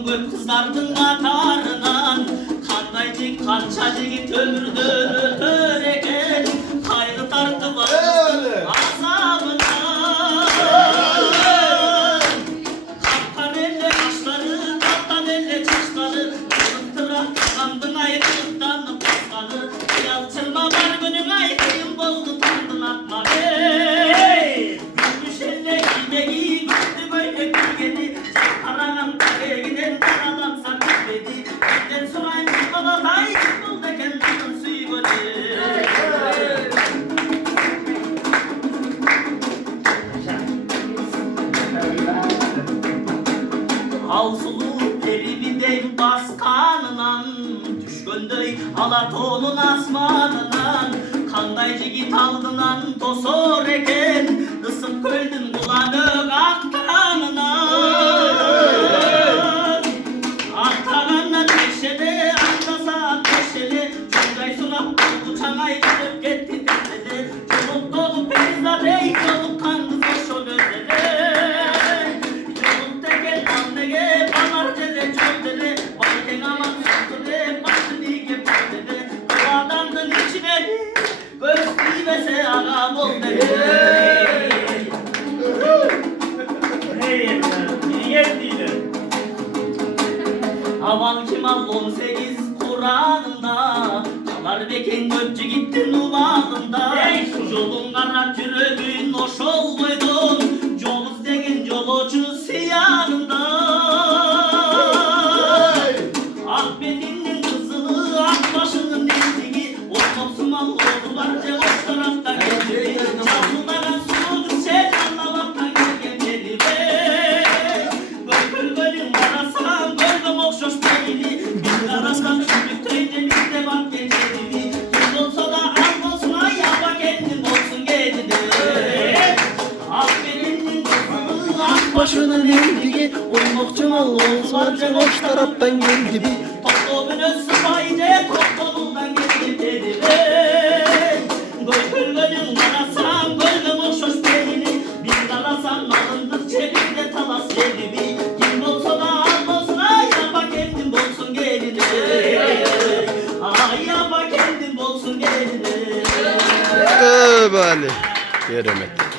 Çıktım göp kızlardın katarından. Kandaycık kança jigit ömürden öter eken. Kaygı tartı var azabından. Kapkar elle kaşları, kaptan elle çaşları. Kırıktırak kandın ayıklıktan paskanı. Yalçırma var günün ayıkıyım bozdu tandın atma hey. Gümüş elle giymegi gitti böyle gülgeni. Karanın karaya giden bir adam sana gitmedi. Benden sorayım baba tay bul da kendinin suyu götür. Havsulu peri bir dev baskanınan. Düşköndöy Alatonun asmanınan. Kandaycı git aldınan tosor eken. Isıp köldün kulağını aktanınan. Aktananla teşede aklasa teşede. Çoğday sunak oldu çanay gidip gitti tezede. Çoluk dolu perizade çoluk kandı koşu gözede. Çoluk teke annege banar dede çol dede. Balken aman sıktı de başı dike pat dede. Kıvadandın içine göz giymese ağam ol dede. Aman Kemal 18 Kur'an'ında Çalar beken gökçü gittin umağında. Yolun kara türübün hoş olmaydın. Yoluz degen yolocu siyahında. Ahmet'inin kızını Akbaşı'nın eldiği. Ortopsuman oldular Cevoş tarafta geldi. Çalınagan sulucu sen anlamaktan geldi be. Gölgül gölün varasam gölgüm okşoş belli. Bir arasam çürükteydi bir de bak geçedi. Kim olsa da al olsun ay yapa kendin olsun geldi. Ahmet'inin kızını Akbaşı'nın eldiği Olmokçu mal olsa Cevoş taraftan geldi bir. Toplumun özü fayda toplumdan geldi dedi be. Gölgül gölün varasam gölgüm okşoş belli. Bir arasam alındık çevirde talas geldi bir. Kim olsa da al olsun ay yapa kendin olsun geldi. Ay yapa kendin olsun geldi. Böyle. Göremedim.